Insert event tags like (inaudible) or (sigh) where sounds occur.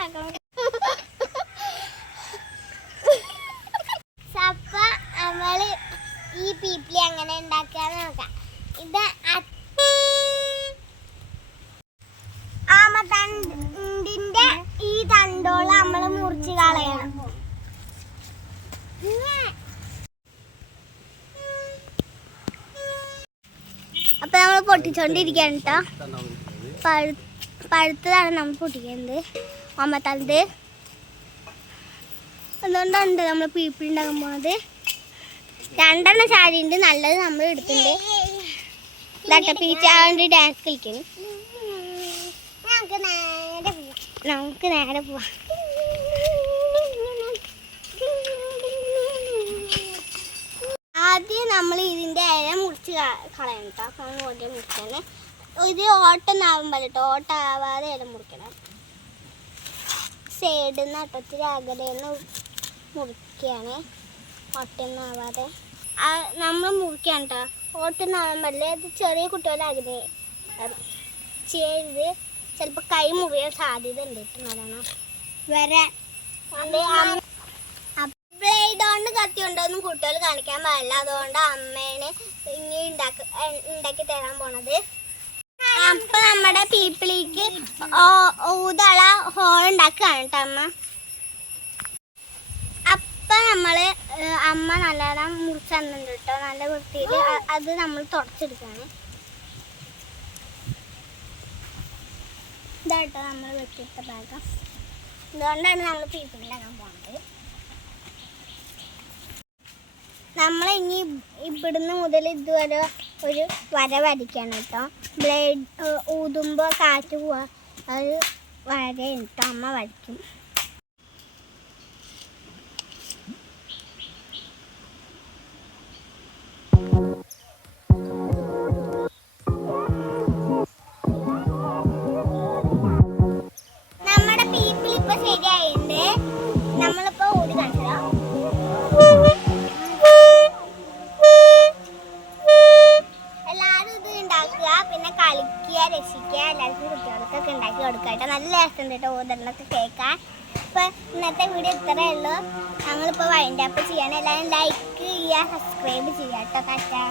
അപ്പ (laughs) നമ്മൾ ഈ പീപ്പിളി അങ്ങനെ ഉണ്ടാക്കാൻ നോക്കാം. ഇത് ആമ തണ്ടിന്റെ ഈ തണ്ടോൾ നമ്മൾ മുറിച്ച് കളയണം. അപ്പൊ നമ്മൾ പൊട്ടിച്ചോണ്ടിരിക്കാണ് കേട്ടോ പഴുത്തതാണ് നമ്മൾ പൊട്ടിക്കുന്നത്. ആമത്തണ്ട് അതുകൊണ്ടുണ്ട് നമ്മൾ പീപ്പിൾ ഉണ്ടാക്കാൻ പോകുന്നത് രണ്ടെണ്ണം ഉണ്ട്. നല്ലത് നമ്മൾ എടുത്തിട്ടുണ്ട്. ദാട്ട പീച്ച വേണ്ടി ഡാൻസ് കളിക്കണം നമുക്ക് നേരെ പോവാം. ആദ്യം നമ്മൾ ഇതിന്റെ ഇല മുറിച്ച് കളയണം കേട്ടോ ഓട്ടം ഓട്ട ഇത് ഓട്ടം ആവുമ്പോൾ കേട്ടോ ഓട്ടാവാതെ ഇല മുറിക്കണം. സൈഡിൽ നിന്ന് അട്ടത്തിൽ അകലെന്ന് മുറിക്കുകയാണ് ആ നമ്മൾ മുറിക്കുകയാണ് കേട്ടോ. ഓട്ടൊന്നാവാൻ പാടില്ല ഇത് ചെറിയ കുട്ടികളെ അകലെ ചെയ്ത് ചിലപ്പോൾ കൈ മുറിയാൻ സാധ്യത ഉണ്ട് നല്ലോണം വരാൻ. ബ്ലേഡ് കൊണ്ട് കത്തി കൊണ്ടൊന്നും കുട്ടികൾ കാണിക്കാൻ പാടില്ല. അതുകൊണ്ട് അമ്മേനെ ഇനി ഉണ്ടാക്കി ഉണ്ടാക്കി തരാൻ പോണത്. അപ്പൊ നമ്മുടെ പീപ്പിളിക്ക് ഊതള ഹോൾ ഉണ്ടാക്കുകയാണ് കേട്ടോ അമ്മ. അപ്പൊ നമ്മൾ അമ്മ നല്ലോണം മുറിച്ച് തന്നിട്ടുണ്ട് കേട്ടോ നല്ല വൃത്തിയിൽ അത് നമ്മൾ തുടച്ചെടുക്കാണ് ഇതായിട്ടോ നമ്മൾ വെട്ടിയിട്ട ഭാഗം. ഇതുകൊണ്ടാണ് നമ്മൾ പീപ്പിളിലാക്കാൻ പോകുന്നത് നമ്മൾ ഇനി ഇവിടുന്ന് മുതൽ ഇതുവരെ ഒരു വര വരയ്ക്കണം കേട്ടോ. ബ്ലേഡ് ഊതുമ്പോൾ കാറ്റ് പോവാ. അത് വര കേട്ടോ അമ്മ വരയ്ക്കും. കളിക്കുക രസിക്കുക എല്ലാവർക്കും കുട്ടികൾക്കൊക്കെ ഉണ്ടാക്കി കൊടുക്കുക കേട്ടോ. നല്ല രസം കേട്ടോ ഓതെണ്ണൊക്കെ കേൾക്കാൻ. ഇപ്പൊ ഇന്നത്തെ വീഡിയോ ഇത്രയേ ഉള്ളൂ. ഞങ്ങളിപ്പോൾ വൈൻഡ് അപ്പ് ചെയ്യണം എല്ലാവരും ലൈക്ക് ചെയ്യുക സബ്സ്ക്രൈബ് ചെയ്യാട്ടോ കേട്ടോ